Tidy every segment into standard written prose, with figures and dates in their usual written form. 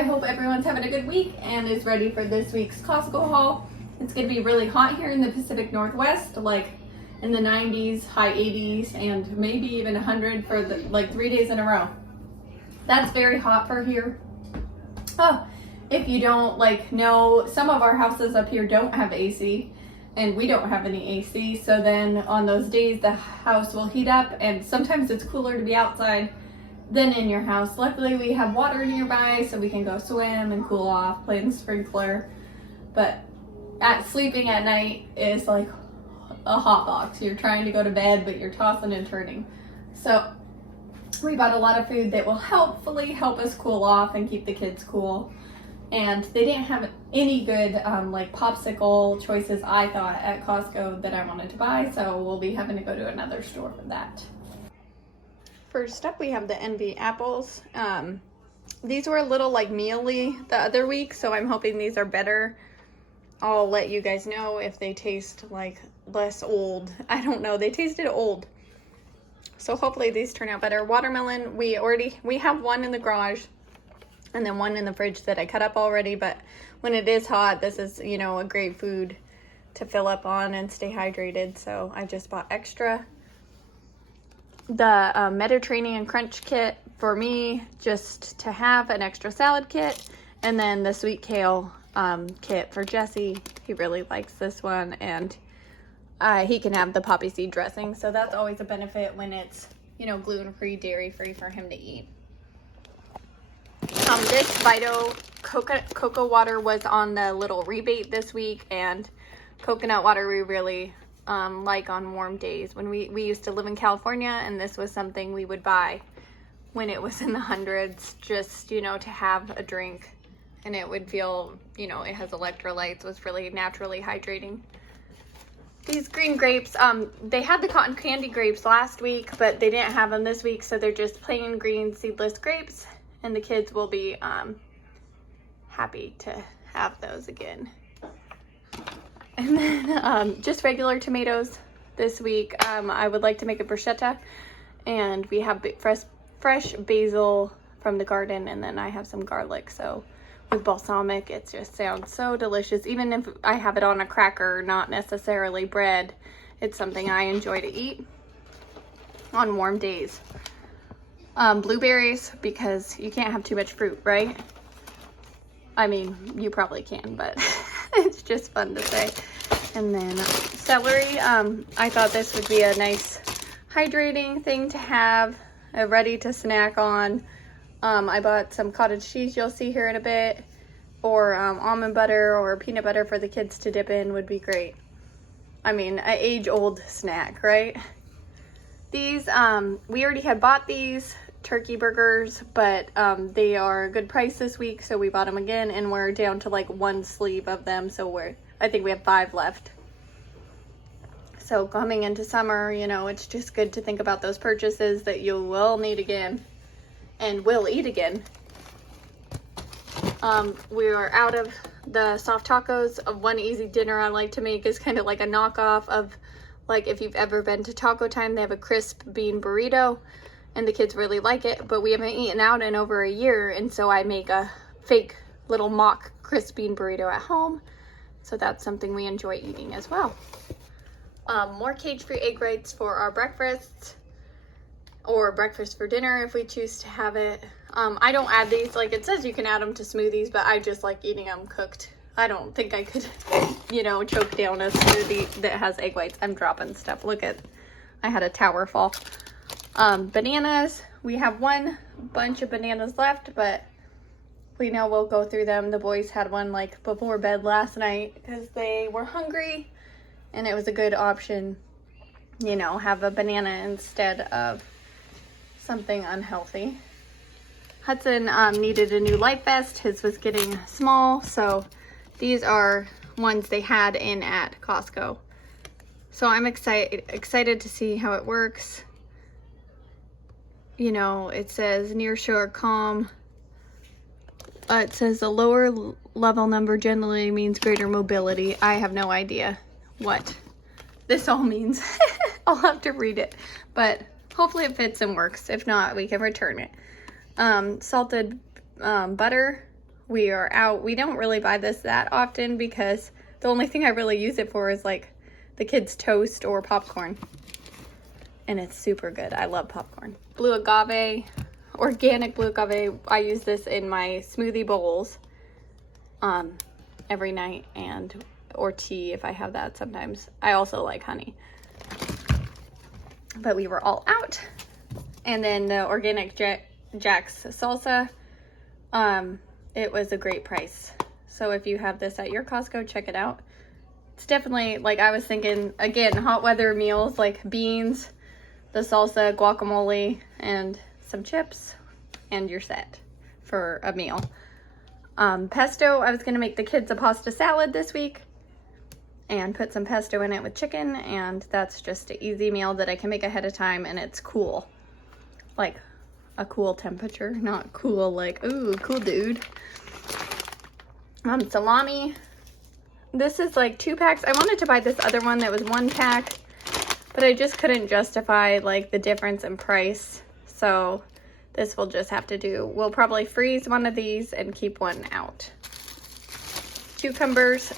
I hope everyone's having a good week and is ready for this week's Costco haul. It's going to be really hot here in the Pacific Northwest, like in the 90s, high 80s, and maybe even 100 for like 3 days in a row. That's very hot for here. Oh, if you don't know, some of our houses up here don't have AC, and we don't have any AC, so then on those days the house will heat up, and sometimes it's cooler to be outside than in your house. Luckily we have water nearby, so we can go swim and cool off, play in the sprinkler. But sleeping at night is like a hot box. You're trying to go to bed, but you're tossing and turning. So we bought a lot of food that will hopefully help us cool off and keep the kids cool. And they didn't have any good popsicle choices, I thought, at Costco that I wanted to buy, so we'll be having to go to another store for that. First up, we have the NB apples. These were a little mealy the other week, so I'm hoping these are better. I'll let you guys know if they taste less old. I don't know, they tasted old. So hopefully these turn out better. Watermelon, we have one in the garage and then one in the fridge that I cut up already, but when it is hot, this is, a great food to fill up on and stay hydrated, so I just bought extra. The Mediterranean Crunch kit for me, just to have an extra salad kit, and then the sweet kale kit for Jesse. He really likes this one, and he can have the poppy seed dressing, so that's always a benefit when it's, gluten-free, dairy-free for him to eat. This Vito cocoa water was on the little rebate this week, and coconut water we really like on warm days. When we used to live in California, and this was something we would buy when it was in the hundreds, just, to have a drink, and it would feel, it has electrolytes, was really naturally hydrating. These green grapes, they had the cotton candy grapes last week, but they didn't have them this week, so they're just plain green seedless grapes, and the kids will be happy to have those again. And then just regular tomatoes this week. I would like to make a bruschetta, and we have fresh basil from the garden, and then I have some garlic, so with balsamic, it just sounds so delicious. Even if I have it on a cracker, not necessarily bread, it's something I enjoy to eat on warm days. Blueberries, because you can't have too much fruit, right? I mean, you probably can, but it's just fun to say. And then celery, I thought this would be a nice hydrating thing to have, ready to snack on. I bought some cottage cheese, you'll see here in a bit, or almond butter or peanut butter for the kids to dip in would be great. I mean, an age-old snack, right? These, we already had bought these turkey burgers, but they are a good price this week, so we bought them again, and we're down to one sleeve of them, so I think we have 5 left. So coming into summer, it's just good to think about those purchases that you will need again and will eat again. We are out of the soft tacos. One easy dinner I like to make is kind of like a knockoff of, if you've ever been to Taco Time, they have a crisp bean burrito, and the kids really like it, but we haven't eaten out in over a year, and so I make a fake little mock crisp bean burrito at home, so that's something we enjoy eating as well. More cage-free egg whites for our breakfasts, or breakfast for dinner if we choose to have it. I don't add these, it says you can add them to smoothies, but I just like eating them cooked. I don't think I could, choke down a smoothie that has egg whites. I'm dropping stuff. Look at, I had a tower fall. Bananas, we have one bunch of bananas left, but we know we'll go through them. The boys had one before bed last night because they were hungry, and it was a good option, have a banana instead of something unhealthy. Hudson needed a new life vest. His was getting small, so these are ones they had in at Costco. So I'm excited to see how it works. It says near shore calm. It says a lower level number generally means greater mobility. I have no idea what this all means. I'll have to read it, but hopefully it fits and works. If not, we can return it. Salted butter we are out. We don't really buy this that often because the only thing I really use it for is like the kids' toast or popcorn. And it's super good. I love popcorn. Blue agave, organic blue agave. I use this in my smoothie bowls every night, or tea if I have that sometimes. I also like honey. But we were all out. And then the organic Jack's salsa, it was a great price. So if you have this at your Costco, check it out. It's definitely, like I was thinking, again, hot weather meals like beans, the salsa, guacamole, and some chips, and you're set for a meal. Pesto, I was gonna make the kids a pasta salad this week and put some pesto in it with chicken, and that's just an easy meal that I can make ahead of time, and it's cool. Like a cool temperature, not cool like, ooh, cool dude. Salami. This is like 2 packs. I wanted to buy this other one that was 1 pack, but I just couldn't justify like the difference in price. So this will just have to do. We'll probably freeze one of these and keep one out. Cucumbers,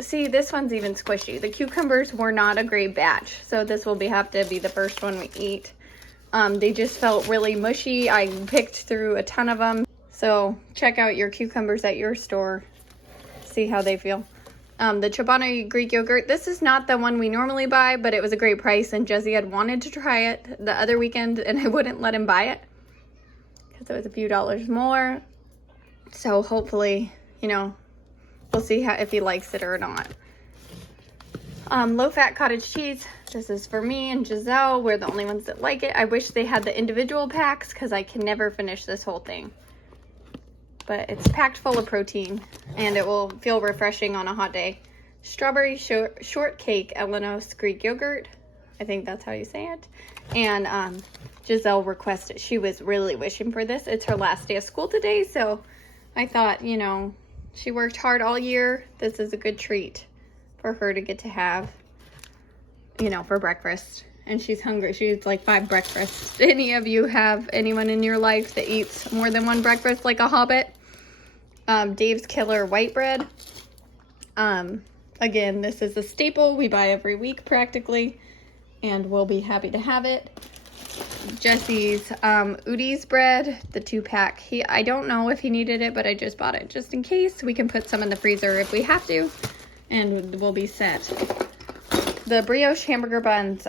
see, this one's even squishy. The cucumbers were not a great batch, so this will have to be the first one we eat. They just felt really mushy. I picked through a ton of them. So check out your cucumbers at your store. See how they feel. The Chobani Greek yogurt. This is not the one we normally buy, but it was a great price, and Jesse had wanted to try it the other weekend, and I wouldn't let him buy it because it was a few dollars more. So hopefully, you know, we'll see if he likes it or not. Low-fat cottage cheese. This is for me and Giselle. We're the only ones that like it. I wish they had the individual packs because I can never finish this whole thing. But it's packed full of protein, and it will feel refreshing on a hot day. Strawberry shortcake Elena Greek yogurt. I think that's how you say it. And Giselle requested, she was really wishing for this. It's her last day of school today, so I thought, you know, she worked hard all year. This is a good treat for her to get to have, you know, for breakfast. And she's hungry. She eats like 5 breakfasts. Any of you have anyone in your life that eats more than 1 breakfast like a hobbit? Dave's Killer white bread. Again, this is a staple we buy every week practically, and we'll be happy to have it. Jesse's Udi's bread, the 2-pack. I don't know if he needed it, but I just bought it just in case. We can put some in the freezer if we have to, and we'll be set. The brioche hamburger buns.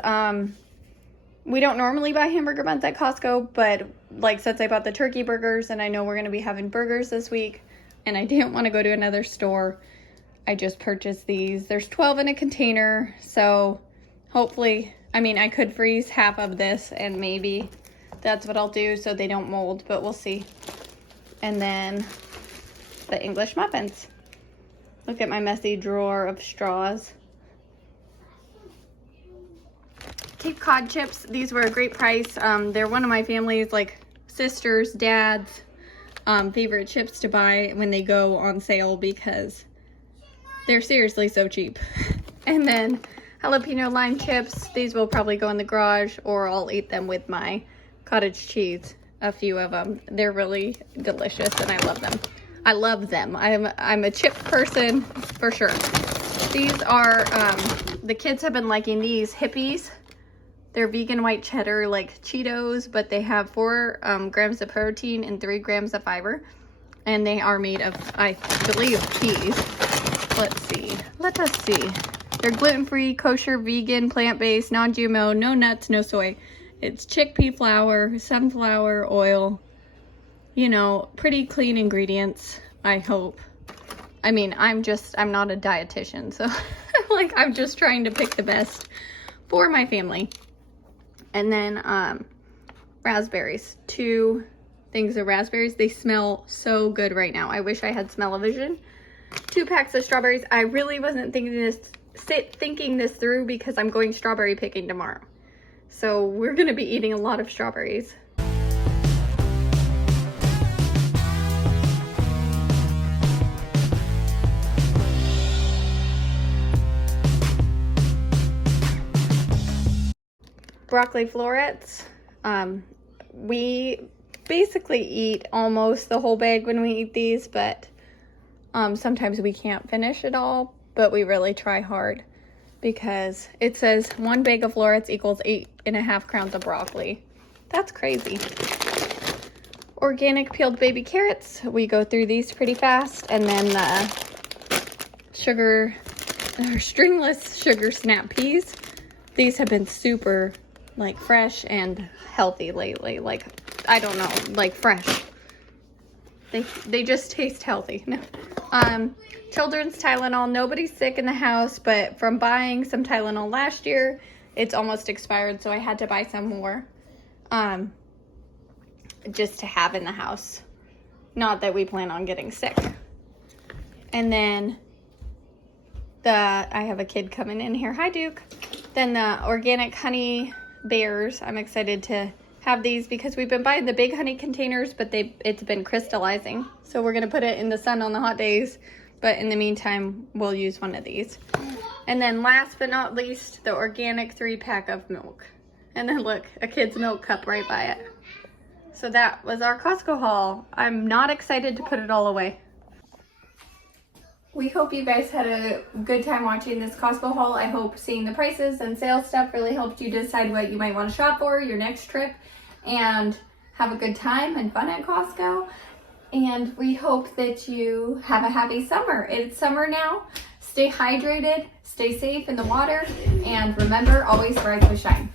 We don't normally buy hamburger buns at Costco, but like since I bought the turkey burgers and I know we're going to be having burgers this week and I didn't want to go to another store, I just purchased these. There's 12 in a container, so hopefully, I mean, I could freeze half of this and maybe that's what I'll do so they don't mold, but we'll see. And then the English muffins. Look at my messy drawer of straws. Cape Cod chips. These were a great price. They're one of my family's, like, sisters, dad's favorite chips to buy when they go on sale because they're seriously so cheap. And then jalapeno lime chips. These will probably go in the garage, or I'll eat them with my cottage cheese. A few of them. They're really delicious and I love them. I love them. I'm a chip person for sure. These are, the kids have been liking these Hippies. They're vegan white cheddar, like Cheetos, but they have 4 grams of protein and 3 grams of fiber. And they are made of, I believe, peas. Let's see. Let us see. They're gluten-free, kosher, vegan, plant-based, non-GMO, no nuts, no soy. It's chickpea flour, sunflower oil, you know, pretty clean ingredients, I hope. I mean, I'm not a dietitian, so like, I'm just trying to pick the best for my family. And then raspberries. 2 things of raspberries. They smell so good right now. I wish I had smell-o-vision. 2 packs of strawberries. I really wasn't thinking this through because I'm going strawberry picking tomorrow. So we're going to be eating a lot of strawberries. Broccoli florets. We basically eat almost the whole bag when we eat these, but sometimes we can't finish it all, but we really try hard because it says 1 bag of florets equals 8.5 crowns of broccoli. That's crazy. Organic peeled baby carrots. We go through these pretty fast. And then the sugar, or stringless sugar snap peas. These have been super like fresh and healthy lately. Like, I don't know, like fresh. They just taste healthy. No. Children's Tylenol. Nobody's sick in the house, but from buying some Tylenol last year, it's almost expired, so I had to buy some more. Just to have in the house. Not that we plan on getting sick. And then I have a kid coming in here. Hi, Duke. Then the organic honey bears. I'm excited to have these because we've been buying the big honey containers, but it's been crystallizing. So we're gonna put it in the sun on the hot days, but in the meantime, we'll use one of these. And then last but not least, the organic 3-pack of milk. And then look, a kid's milk cup right by it. So that was our Costco haul. I'm not excited to put it all away. We hope you guys had a good time watching this Costco haul. I hope seeing the prices and sales stuff really helped you decide what you might want to shop for your next trip and have a good time and fun at Costco. And we hope that you have a happy summer. It's summer now. Stay hydrated, stay safe in the water, and remember, always rise with shine.